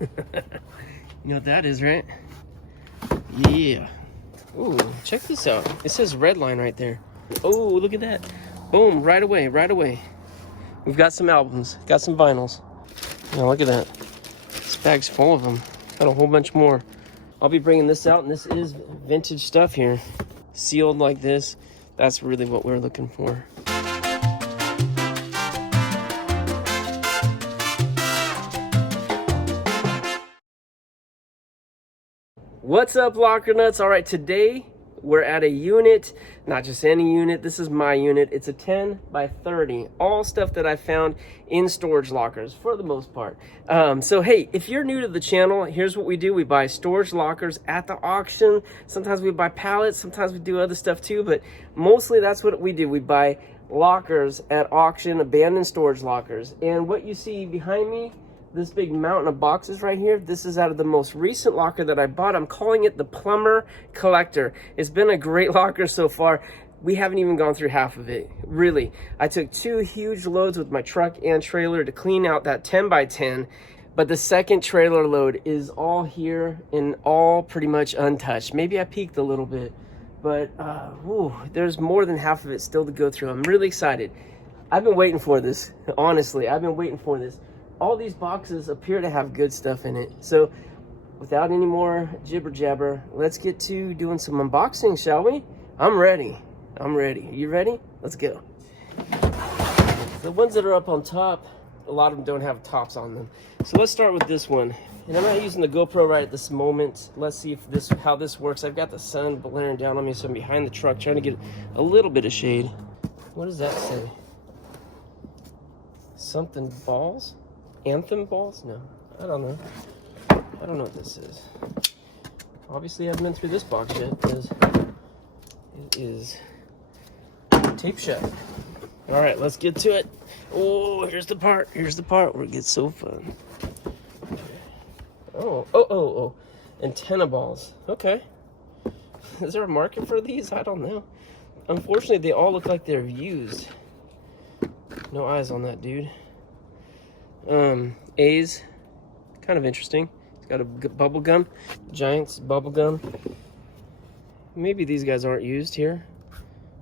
You know what that is, right? Yeah. Ooh, check this out. It says red line right there. Oh, look at that. Boom, right away, right away. We've got some albums, got some vinyls. Now look at that. This bag's full of them. Got a whole bunch more. I'll be bringing this out, and this is vintage stuff here. Sealed like this. That's really what we're looking for. What's up, locker nuts? All right, today we're at a unit, not just any unit. This is my unit. It's a 10 by 30, all stuff that I found in storage lockers for the most part. So hey, if you're new to the channel, here's what we do. We buy storage lockers at the auction. Sometimes we buy pallets, sometimes we do other stuff too, but mostly that's what we do. We buy lockers at auction, abandoned storage lockers. And what you see behind me, this big mountain of boxes right here, this is out of the most recent locker that I bought. I'm calling it the Plumber Collector. It's been a great locker so far. We haven't even gone through half of it, really. I took 2 huge loads with my truck and trailer to clean out that 10 by 10, but the second trailer load is all here and all pretty much untouched. Maybe I peaked a little bit, but there's more than half of it still to go through. I'm really excited. I've been waiting for this, honestly. I've been waiting for this. All these boxes appear to have good stuff in it. So without any more jibber jabber, let's get to doing some unboxing, shall we? I'm ready. I'm ready. You ready? Let's go. The ones that are up on top, a lot of them don't have tops on them. So let's start with this one. And I'm not using the GoPro right at this moment. Let's see if how this works. I've got the sun blaring down on me, so I'm behind the truck trying to get a little bit of shade. What does that say? Something balls? Anthem balls? No, I don't know. I don't know what this is. Obviously, I haven't been through this box yet because it is tape shut. All right, let's get to it. Oh, here's the part. Here's the part where it gets so fun. Oh. Antenna balls. Okay. Is there a market for these? I don't know. Unfortunately, they all look like they're used. No eyes on that dude. A's, kind of interesting. It's got a bubble gum, Giants bubble gum. Maybe these guys aren't used here.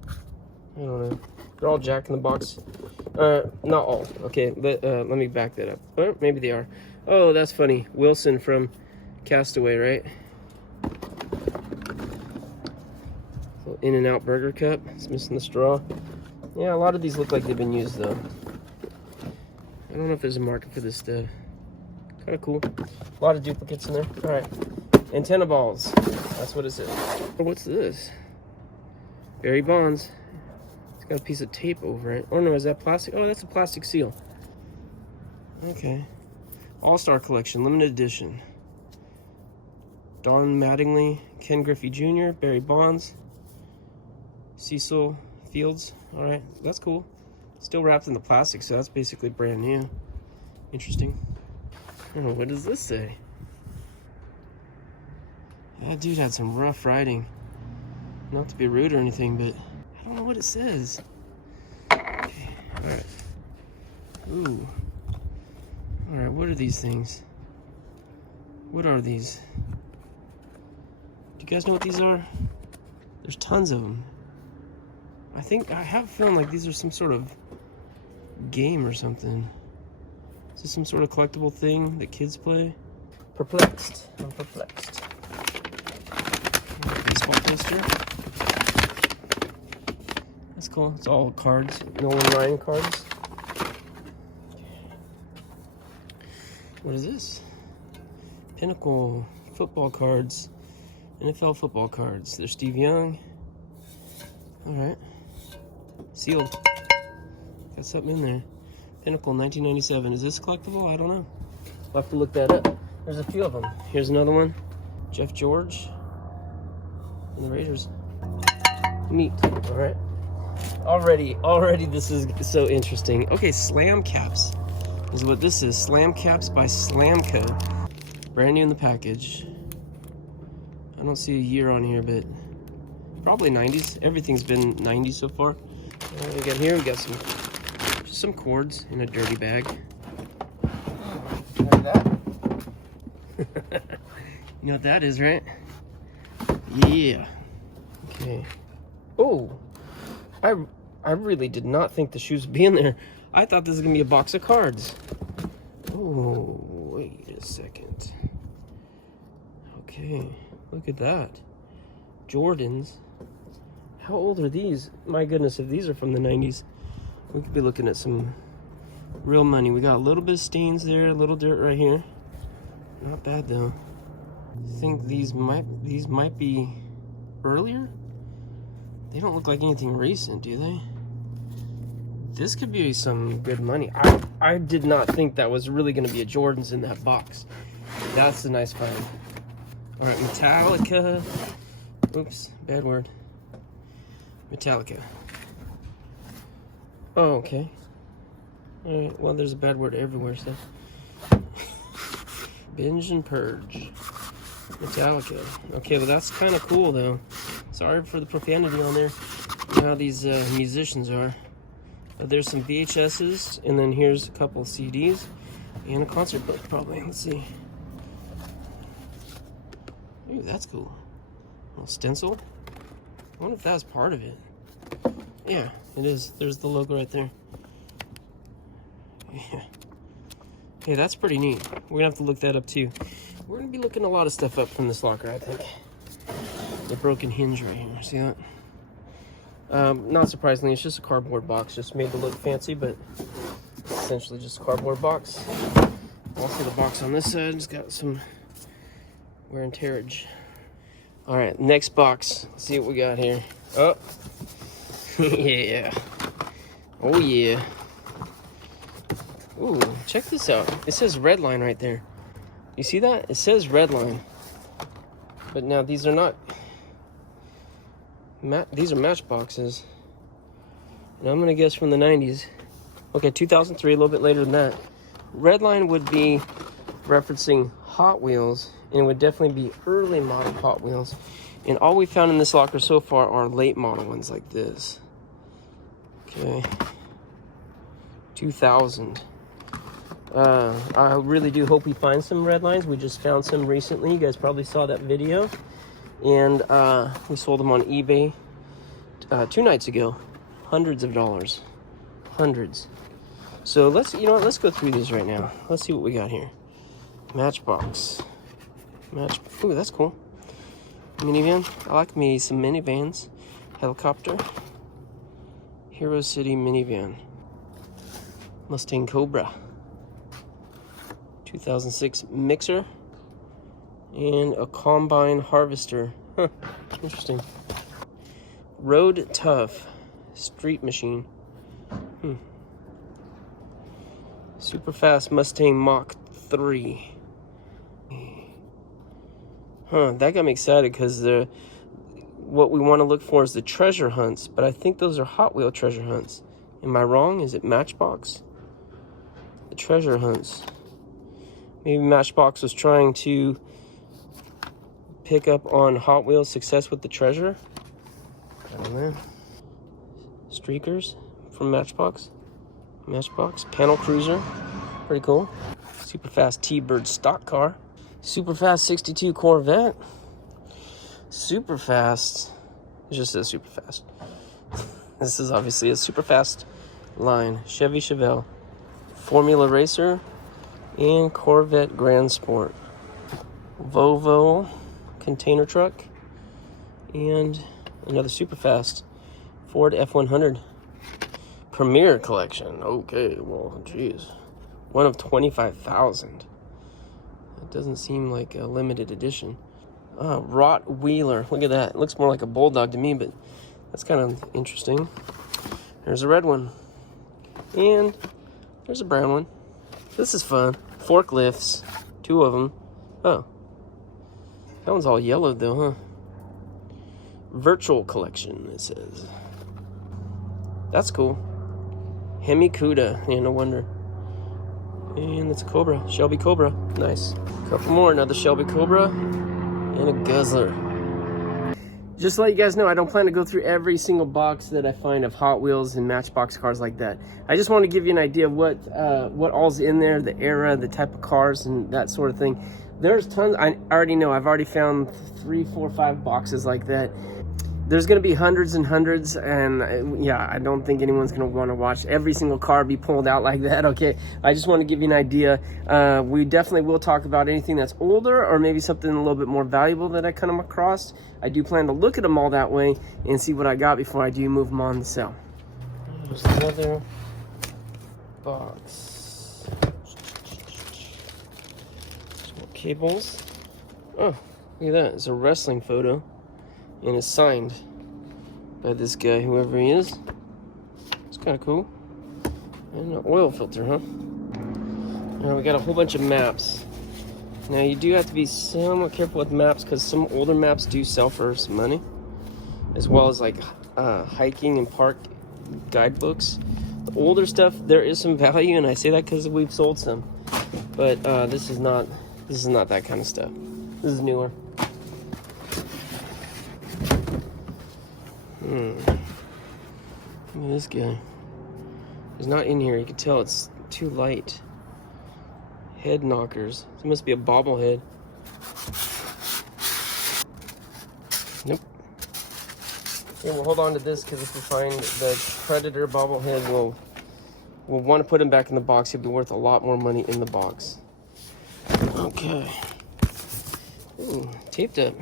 I don't know. They're all Jack in the Box. Not all. Okay, let me back that up. Or maybe they are. Oh, that's funny. Wilson from Castaway, right? Little In-N-Out burger cup. It's missing the straw. Yeah, a lot of these look like they've been used though. I don't know if there's a market for this stuff. Kind of cool. A lot of duplicates in there. All right. Antenna balls. That's what it says. What's this? Barry Bonds. It's got a piece of tape over it. Oh no, is that plastic? Oh, that's a plastic seal. Okay. All-Star Collection, limited edition. Don Mattingly, Ken Griffey Jr., Barry Bonds, Cecil Fields. All right, that's cool. Still wrapped in the plastic, so that's basically brand new. Interesting. Oh, what does this say? That dude had some rough writing. Not to be rude or anything, but I don't know what it says. Okay, alright. Ooh. Alright, what are these things? What are these? Do you guys know what these are? There's tons of them. I have a feeling like these are some sort of game or something. Is this some sort of collectible thing that kids play? Perplexed. I'm perplexed. Baseball poster. That's cool. It's all cards. Nolan Ryan cards. What is this? Pinnacle football cards. NFL football cards. There's Steve Young. Alright. Sealed. Got something in there. Pinnacle 1997. Is this collectible? I don't know. I'll have to look that up. There's a few of them. Here's another one. Jeff George. And the Raiders. Neat. Alright. Already this is so interesting. Okay, Slam Caps is what this is. Slam Caps by Slamco. Brand new in the package. I don't see a year on here, but probably 90s. Everything's been 90s so far. We got here, we got some cords in a dirty bag. Like that. You know what that is, right? Yeah. Okay. Oh, I really did not think the shoes would be in there. I thought this was gonna be a box of cards. Oh, wait a second. Okay, look at that. Jordans. How old are these? My goodness, if these are from the 90s, we could be looking at some real money. We got a little bit of stains there, a little dirt right here. Not bad though. I think these might be earlier. They don't look like anything recent, do they? This could be some good money. I did not think that was really going to be a Jordans in that box. That's a nice find. All right, Metallica. Oops, bad word. Metallica. Oh, okay. All right, well, there's a bad word everywhere, so. Binge and Purge. Metallica. Okay, well, that's kind of cool, though. Sorry for the profanity on there. You know how these musicians are. There's some VHSs, and then here's a couple of CDs, and a concert book, probably. Let's see. Ooh, that's cool. A little stencil. I wonder if that's part of it. Yeah, it is. There's the logo right there. Yeah. Hey, that's pretty neat. We're gonna have to look that up too. We're gonna be looking a lot of stuff up from this locker, I think. The broken hinge right here. See that? Not surprisingly, it's just a cardboard box, just made to look fancy, but essentially just a cardboard box. Also, the box on this side has got some wear and tearage. All right, next box. Let's see what we got here. Oh, yeah. Oh, yeah. Ooh, check this out. It says red line right there. You see that? It says red line. But now these are not... these are matchboxes. And I'm gonna guess from the 90s. Okay, 2003, a little bit later than that. Red line would be referencing Hot Wheels, and it would definitely be early model Hot Wheels. And all we found in this locker so far are late model ones like this. Okay. 2000. I really do hope we find some red lines. We just found some recently. You guys probably saw that video. And we sold them on eBay 2 nights ago. Hundreds of dollars. Hundreds. So let's, you know what, let's go through these right now. Let's see what we got here. Matchbox. Ooh, that's cool. Minivan. I like me some minivans. Helicopter. Hero City minivan. Mustang Cobra. 2006 mixer. And a combine harvester. Huh, interesting. Road Tough street machine. Super fast Mustang Mach 3. Huh, that got me excited because what we want to look for is the treasure hunts, but I think those are Hot Wheel treasure hunts. Am I wrong? Is it Matchbox? The treasure hunts. Maybe Matchbox was trying to pick up on Hot Wheels' success with the treasure. I don't know. Streakers from Matchbox. Matchbox. Panel Cruiser. Pretty cool. Super fast T-Bird stock car. Super fast 62 Corvette. Super fast. It just says super fast. This is obviously a super fast line. Chevy Chevelle. Formula Racer. And Corvette Grand Sport. Volvo container truck. And another super fast Ford F100. Premier collection. Okay, well, geez. One of 25,000. It doesn't seem like a limited edition. Rottweiler. Look at that. It looks more like a bulldog to me, but that's kind of interesting. There's a red one. And there's a brown one. This is fun. Forklifts. 2 of them. Oh. That one's all yellowed though, huh? Virtual collection, it says. That's cool. Hemi Cuda. Yeah, no wonder. And it's a Cobra. Shelby Cobra. Nice. A couple more. Another Shelby Cobra. And a Guzzler. Just to let you guys know, I don't plan to go through every single box that I find of Hot Wheels and Matchbox cars like that. I just want to give you an idea of what all's in there, the era, the type of cars, and that sort of thing. There's tons. I already know. I've already found 3, 4, 5 boxes like that. There's going to be hundreds and hundreds, and yeah, I don't think anyone's going to want to watch every single car be pulled out like that. Okay, I just want to give you an idea. We definitely will talk about anything that's older or maybe something a little bit more valuable that I come across. I do plan to look at them all that way and see what I got before I do move them on to sell. There's another box. Some cables. Oh, look at that. It's a wrestling photo. And it's signed by this guy, whoever he is. It's kind of cool. And an oil filter, huh? Now we got a whole bunch of maps. Now you do have to be somewhat careful with maps because some older maps do sell for some money, as well as like hiking and park guidebooks. The older stuff, there is some value, and I say that because we've sold some. But this is not that kind of stuff. This is newer. Look at this guy. He's not in here. You can tell it's too light. Head knockers. This must be a bobblehead. Nope. Okay, we'll hold on to this because if we find the Predator bobblehead, we'll want to put him back in the box. He'll be worth a lot more money in the box. Okay. Ooh, taped up.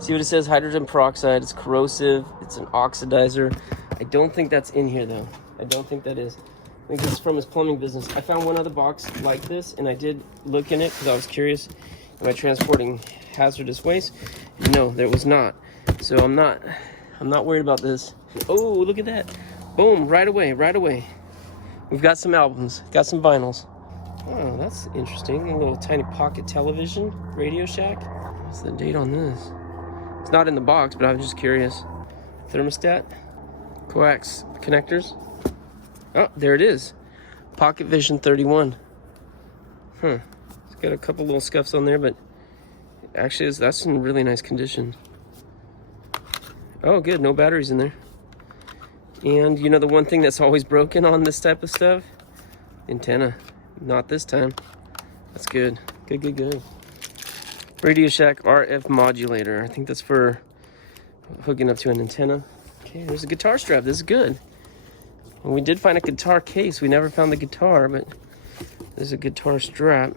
See what it says? Hydrogen peroxide. It's corrosive. It's an oxidizer. I don't think that's in here though. I don't think that is. I think this is from his plumbing business. I found one other box like this, and I did look in it because I was curious. Am I transporting hazardous waste? No, there was not. So I'm not worried about this. Oh, look at that! Boom! Right away, right away. We've got some albums. Got some vinyls. Oh, that's interesting. A little tiny pocket television, Radio Shack. What's the date on this? It's not in the box, but I was just curious. Thermostat, coax connectors. Oh, there it is. Pocket Vision 31. Huh. It's got a couple little scuffs on there, but actually that's in really nice condition. Oh, good. No batteries in there. And you know the one thing that's always broken on this type of stuff? Antenna. Not this time. That's good. Good, good, good. Radio Shack RF modulator. I think that's for hooking up to an antenna. Okay, there's a guitar strap. This is good. And we did find a guitar case. We never found the guitar, but there's a guitar strap.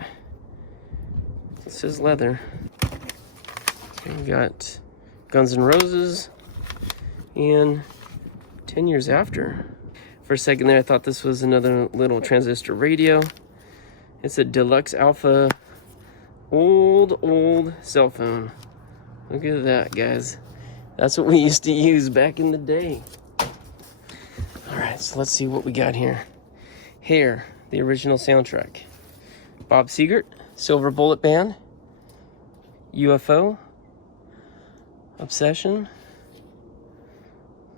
It says leather. Okay, we got Guns N' Roses and 10 Years After. For a second there, I thought this was another little transistor radio. It's a Deluxe Alpha old cell phone. Look at that, guys. That's what we used to use back in the day. All right, so let's see what we got here. Hair, the original soundtrack. Bob Seger, Silver Bullet Band, UFO, Obsession.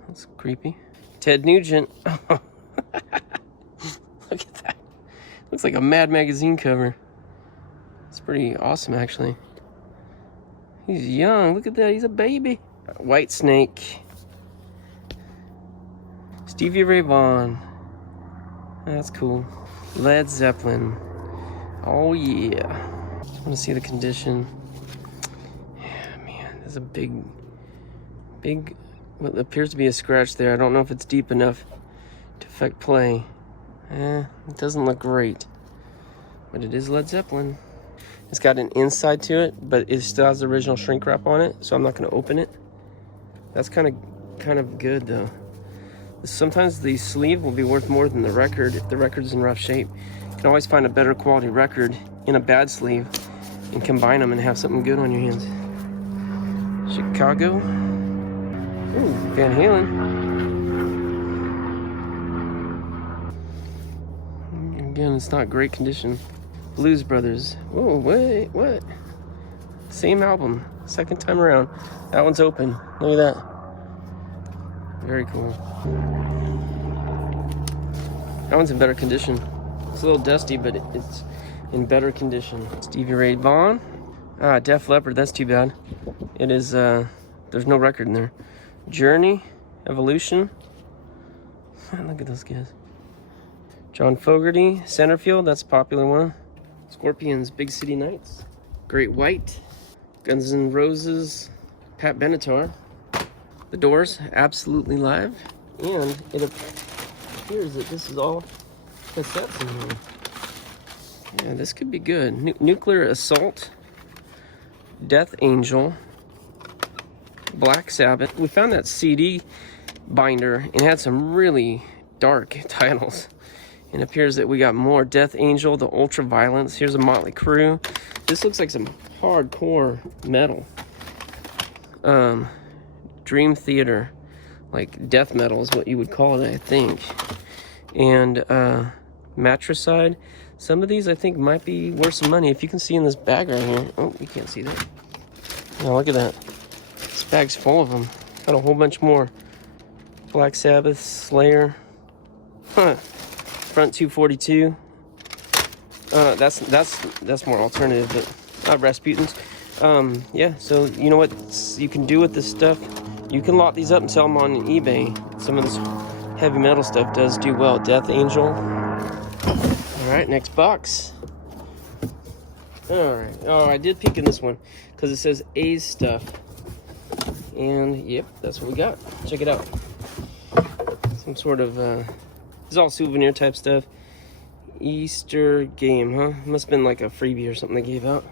That's creepy. Ted Nugent. Look at that. Looks like a Mad Magazine cover. It's pretty awesome, actually. He's young. Look at that. He's a baby. White Snake. Stevie Ray Vaughan. That's cool. Led Zeppelin. Oh, yeah. I want to see the condition. Yeah, man. There's a big, what appears to be a scratch there. I don't know if it's deep enough to affect play. It doesn't look great. But it is Led Zeppelin. It's got an inside to it, but it still has the original shrink wrap on it, so I'm not going to open it. That's kind of good, though. Sometimes the sleeve will be worth more than the record if the record's in rough shape. You can always find a better quality record in a bad sleeve and combine them and have something good on your hands. Chicago. Ooh, Van Halen. Again, it's not great condition. Blues Brothers. Whoa, wait, what? Same album, second time around. That one's open. Look at that. Very cool. That one's in better condition. It's a little dusty, but it's in better condition. Stevie Ray Vaughan. Def Leppard, that's too bad. It is, there's no record in there. Journey, Evolution. Look at those guys. John Fogerty, Centerfield, that's a popular one. Scorpions, Big City Nights. Great White, Guns N' Roses, Pat Benatar. The Doors, absolutely live. And it appears that this is all cassettes in here. Yeah, this could be good. Nuclear Assault, Death Angel, Black Sabbath. We found that CD binder and it had some really dark titles. And it appears that we got more. Death Angel, The Ultraviolence. Here's a Motley Crue. This looks like some hardcore metal. Dream Theater, like death metal is what you would call it, I think. And Matricide. Some of these I think might be worth some money. If you can see in this bag right here. Oh, you can't see that. Oh, look at that. This bag's full of them. Got a whole bunch more. Black Sabbath, Slayer. Huh. Front 242. That's more alternative, but Rasputin's. Yeah, so you know what you can do with this stuff? You can lot these up and sell them on eBay. Some of this heavy metal stuff does do well. Death Angel. All right, next box. All right. Oh, I did peek in this one because it says A's stuff. And yep, that's what we got. Check it out. Some sort of, this is all souvenir type stuff. Easter game, huh? Must have been like a freebie or something they gave out.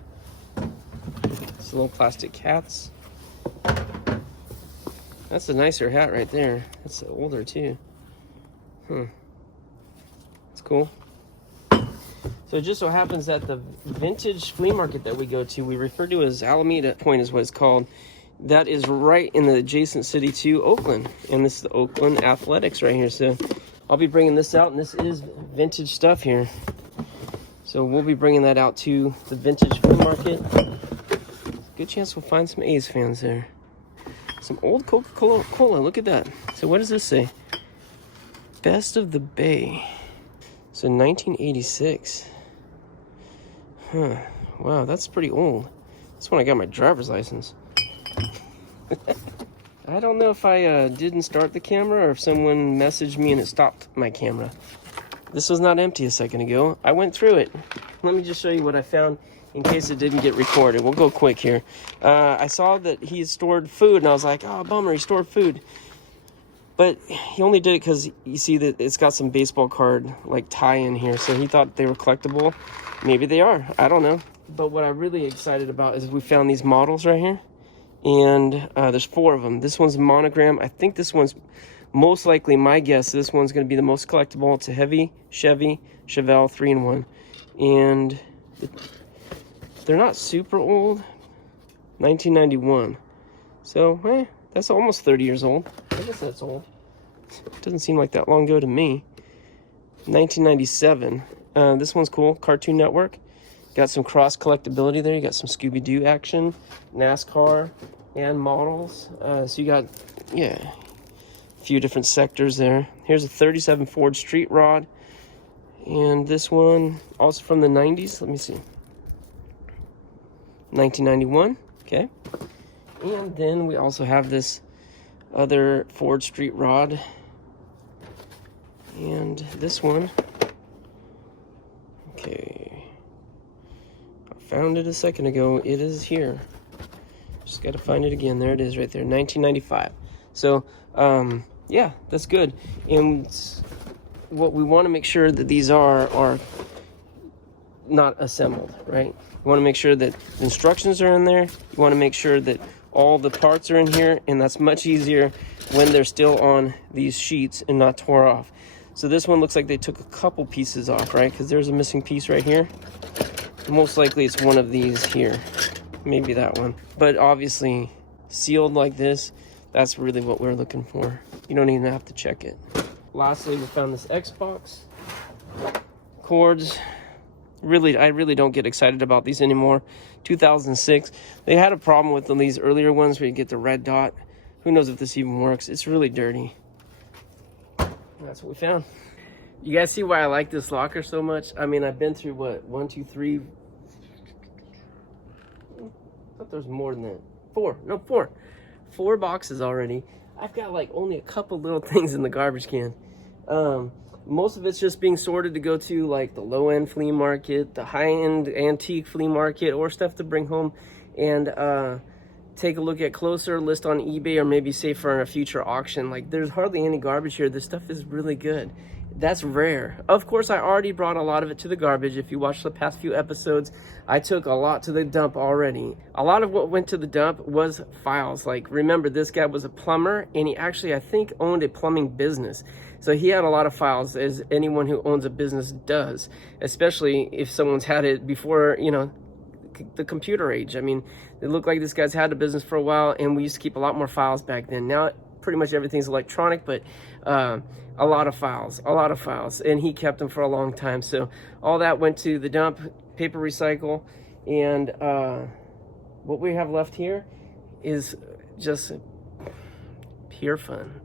It's little plastic hats. That's a nicer hat right there. That's older too. Huh. That's cool. So it just so happens that the vintage flea market that we go to, we refer to as Alameda Point is what it's called. That is right in the adjacent city to Oakland. And this is the Oakland Athletics right here. So I'll be bringing this out, and this is vintage stuff here. So we'll be bringing that out to the vintage flea market. Good chance we'll find some A's fans there. Some old Coca-Cola, look at that. So what does this say? Best of the Bay. So 1986. Huh, wow, that's pretty old. That's when I got my driver's license. I don't know if I didn't start the camera or if someone messaged me and it stopped my camera. This was not empty a second ago. I went through it. Let me just show you what I found in case it didn't get recorded. We'll go quick here. I saw that he stored food, and I was like, oh, bummer, he stored food. But he only did it because you see that it's got some baseball card like tie in here, so he thought they were collectible. Maybe they are. I don't know. But what I'm really excited about is we found these models right here, and there's 4 of them. This one's a monogram. I think this one's most likely, my guess, this one's going to be the most collectible. It's a heavy Chevy Chevelle 3-in-1, and they're not super old. 1991. So, that's almost 30 years old. I guess that's old. Doesn't seem like that long ago to me. 1997. This one's cool. Cartoon Network. Got some cross collectability there. You got some Scooby-Doo action, NASCAR, and models. So you got, yeah, a few different sectors there. Here's a 37 Ford Street Rod. And this one, also from the 90s. Let me see. 1991. Okay. And then we also have this other Ford Street Rod. And this one. Okay. I found it a second ago. It is here. Just got to find it again. There it is right there. 1995. So, yeah, that's good. And what we want to make sure that these are not assembled, right? You want to make sure that the instructions are in there. You want to make sure that all the parts are in here, and that's much easier when they're still on these sheets and not tore off. So this one looks like they took a couple pieces off, right? Because there's a missing piece right here. Most likely it's one of these here. Maybe that one. But obviously, sealed like this, that's really what we're looking for. You don't even have to check it. Lastly, we found this Xbox. Cords. I really don't get excited about these anymore. 2006. They had a problem with these earlier ones where you get the red dot. Who knows if this even works. It's really dirty. That's what we found. You guys see why I like this locker so much? I mean, I've been through what? 1, 2, 3. I thought there was more than that. 4. No, 4. 4 boxes already. I've got like only a couple little things in the garbage can. most of it's just being sorted to go to like the low-end flea market, the high-end antique flea market, or stuff to bring home and take a look at closer, list on eBay, or maybe save for a future auction. Like, there's hardly any garbage here. This stuff is really good. That's rare. Of course, I already brought a lot of it to the garbage. If you watched the past few episodes, I took a lot to the dump already. A lot of what went to the dump was files. Like, remember, this guy was a plumber, and he actually, I think, owned a plumbing business. So he had a lot of files, as anyone who owns a business does, especially if someone's had it before, you know, the computer age. I mean, it looked like this guy's had a business for a while, and we used to keep a lot more files back then. Now pretty much everything's electronic, but a lot of files, and he kept them for a long time. So all that went to the dump, paper recycle, and what we have left here is just pure fun.